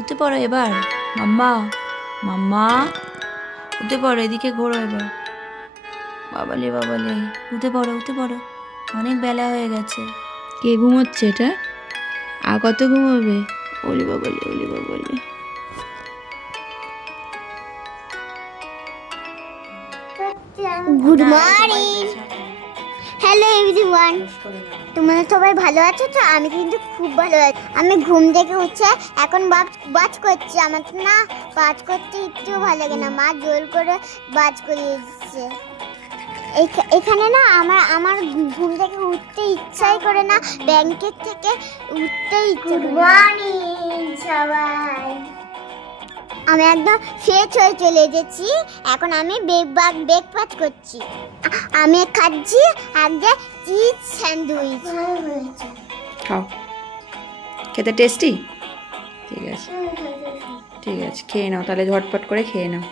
উঠে পড়ো এবার। মাম্মা মাম্মা উঠে পড়ো, এদিকে ঘোরো এবার। বাবালে বাবালে, উঠে পড়ো উঠে পড়ো, অনেক বেলা হয়ে গেছে। কে ঘুমোচ্ছে এটা? আর কত ঘুমোবে? ওলি বাবালে ওলি বাবালে। Good morning, hello everyone. তোমরা সবাই ভালো আছো তো? আমি কিন্তু খুব ভালো আছি। আমি ঘুম থেকে উঠে এখন বাজ করছি। আমার তো না বাজ করতে একটু ভালো লাগে না, মা জোর করে বাজ করিয়ে দিচ্ছে। এখানে না আমার ঘুম থেকে উঠতে ইচ্ছাই করে না, ব্যাংকের থেকে উঠতেই ইচ্ছে। গুড মর্নিং সবাই। আমি একদম ফ্রেশ হয়ে চলে এসেছি। এখন আমি ব্রেকফাস্ট করছি। আমি খাচ্ছি আজকে চিজ স্যান্ডউইচ। খাও, খেতে টেস্টি? ঠিক আছে ঠিক আছে, খেয়ে নাও তাহলে, ঝটপট করে খেয়ে নাও।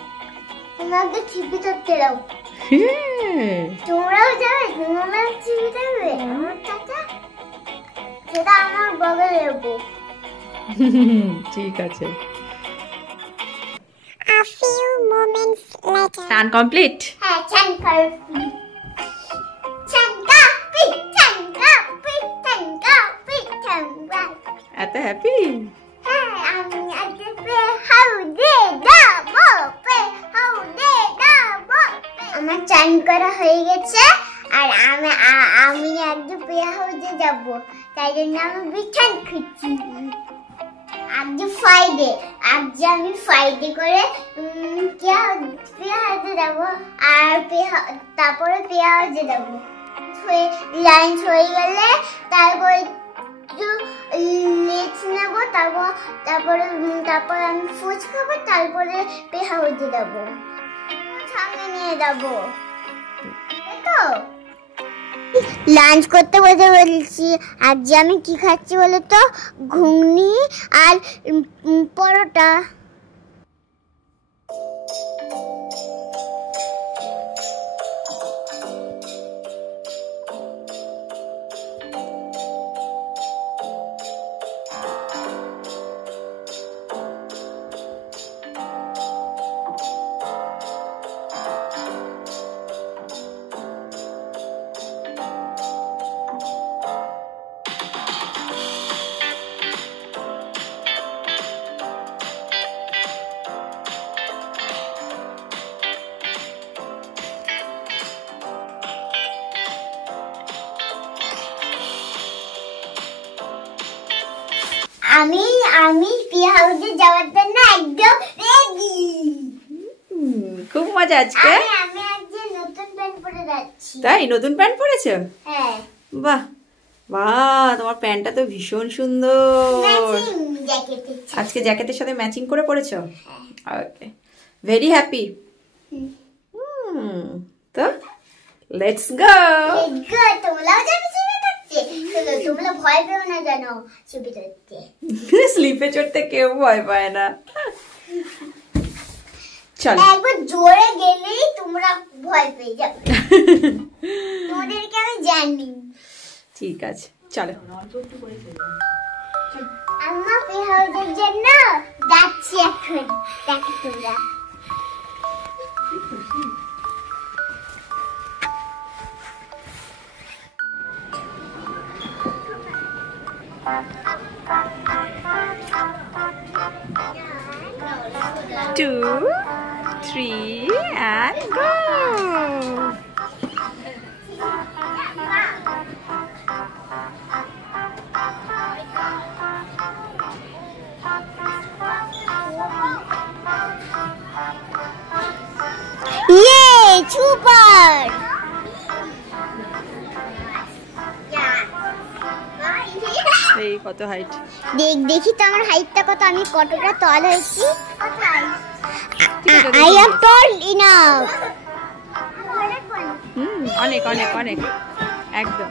তোমাকে চিপি ধরতে দাও। তোমরাও যাবে? তোমরা চিপি ধরবে? আমার চাচা সেটা আমার বগলে দেবো। ঠিক আছে। A few moments later. স্নান কমপ্লিট? হ্যাঁ, চান কমপ্লিট। চান কমপ্লিট, চান কমপ্লিট, চান কমপ্লিট, চান কমপ্লিট। এত হ্যাপি? হ্যাঁ, আমি আজকে হাউদে যাবো, হাউদে যাবো। আমার চান করা হয়ে গেছে, আর আমি আজকে হাউদে যাবো, তাই জন্য আমি বিছান খুঁজছি। আজকে ফ্রাইডে, আজকে আমি ফ্রাইডে করে পেয়াহাজে যাবো, আর তারপরে পেয়াহাজে যাবো। লাঞ্চ হয়ে গেলে তারপর একটু লেট নেবো, তারপরে আমি ফুচ খাবো, তারপরে পেয়াহাজে যাবো। সঙ্গে নিয়ে যাবো তো। লাঞ্চ করতে বসে বলছি। আজকে আমি কি খাচ্ছি বলো তো? ঘুগনি আর পরোটা। আমি পিয়া হাউসে যাওয়ার জন্য একদম রেডি। খুব মজা আজকে। আমি আজকে নতুন প্যান্ট পরে যাচ্ছি। তাই? নতুন প্যান্ট পরেছো? হ্যাঁ। বাহ বাহ, তোমার প্যান্টটা তো ভীষণ সুন্দর। আজকে জ্যাকেটের সাথে ম্যাচিং করে পরেছো? ওকে, ভেরি হ্যাপি। তো লেটস গো। তোমরাও যাবে ছবি তুলতে? তোমরা ভয় পেও না জানো ছবি তুলতে। স্লিপে চড়তে কেউ ভয় পায় না। চলো, একবার জোরে গেলেই তোমরা ভয় পেয়ে যাবে। তোমাদেরকে আমি জানি। ঠিক আছে চলো। আম্মা পেহাউজের জন্য যাচ্ছি এখন। দেখো তোমরা। Two, three, and go. Yay! Super! এই কত হাইট? দেখি তো আমার হাইটটা কত, আমি কতটা তল হয়েছি। I am tall enough. অনেক অনেক অনেক, একদম।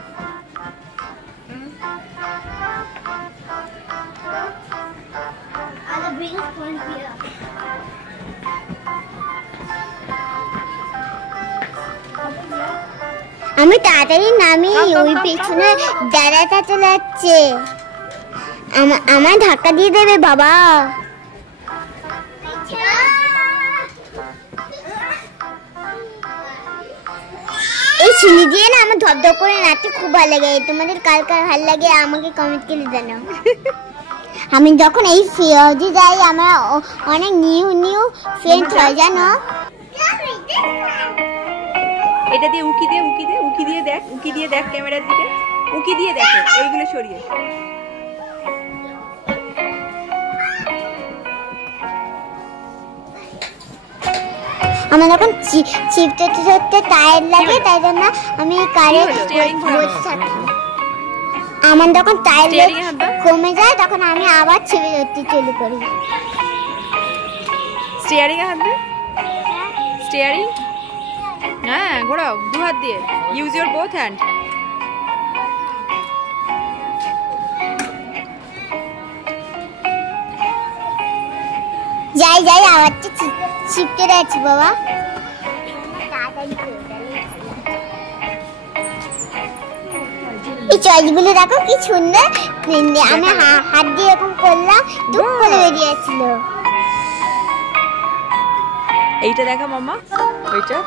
আমি তাড়াতাড়ি নামি, ওই পেছনে দাদাটা চলে যাচ্ছে। আমার ধাক্কা দিয়ে দেবে বাবা। চিনি দিয়ে না আমার ধপধপ করে নাচতে খুব ভালো লাগে। তোমাদের কার কার ভালো লাগে আমাকে কমেন্ট করে জানাও। আমি যখন এই ফিওজি যাই আমার অনেক নিউ ফ্রেন্ড হয় জানো। এটা দিয়ে উকি দিয়ে দেখ ক্যামেরার দিকে, উকি দিয়ে দেখো এইগুলো সরিয়ে। আমার যখন চিপতে ধরতে টায়ার লাগে তাই জন্য আমি কারে বসে থাকি। আমার যখন টায়ার কমে যায় তখন আমি আবার চিপে ধরতে শুরু করি। স্টিয়ারিং এ হাত দে, স্টিয়ারিং, হ্যাঁ ঘোরাও দু হাত দিয়ে, ইউজ ইউর বোথ হ্যান্ড। যাই আবার তো চিপতে যাচ্ছি বাবা। এই চয়েসগুলো দেখো কি সুন্দর, আমি হাত দিয়ে এরকম করলাম টুক করে বেরিয়েছিল। এইটা দেখা মাম্মা, ওইটা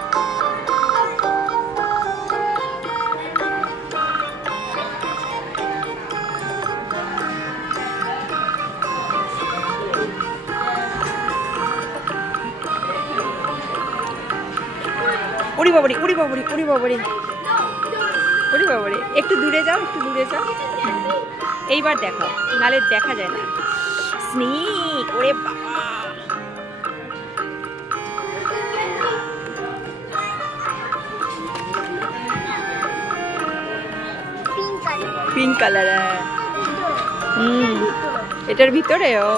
উড়ি বাবারি, উড়ি বাবারি, উড়ি বাবারি, উড়ি বাবারি। একটু দূরে যাও, একটু দূরে যাও। এইবার দেখাও, নালে দেখা যায় না। স্নেক, ওরে বাবা, পিঙ্ক কালার। এটার ভিতরে ও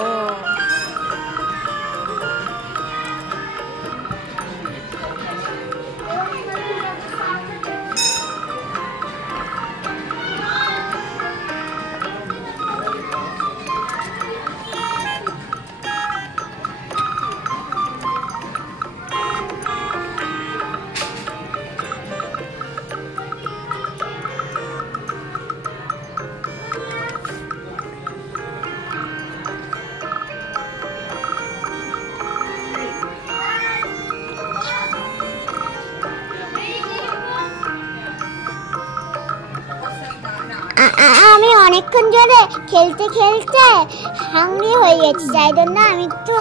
আমি অনেকক্ষণ ধরে খেলতে হাংরি হয়ে গেছি, তাই জন্য আমি একটু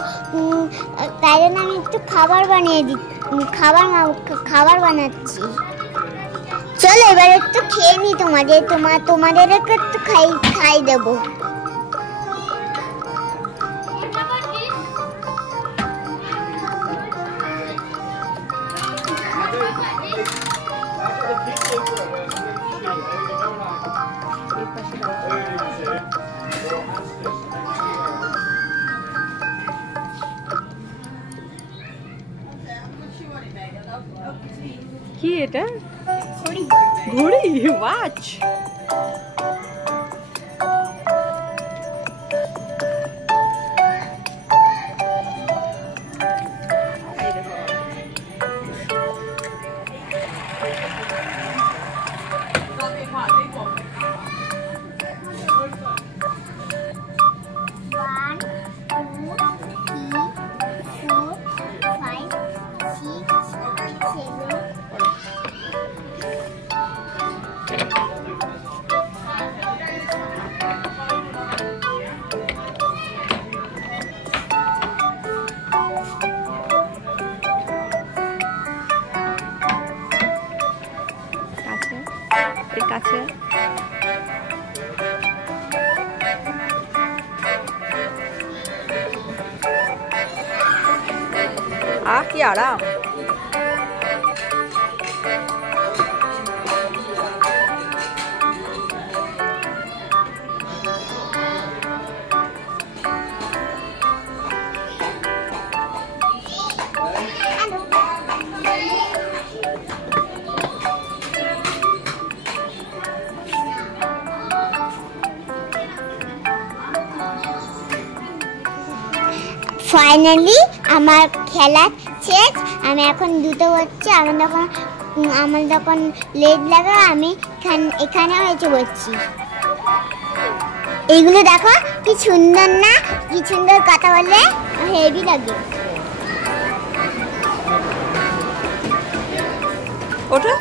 খাবার বানাচ্ছি। চলো এবার একটু খেয়ে নি, তোমাদের একটু খাই দেবো। কি এটা? ঘড়ি, ওয়াচ। কাছে কি আরাম। ফাইনালি আমার খেলা শেষ। আমি এখন দুটো হচ্ছে, আমার যখন লেজ লাগা আমি এখানে এসে বসছি। এইগুলো দেখো কি সুন্দর না, কি সুন্দর কথা বলে, হেভি লাগে। ওটা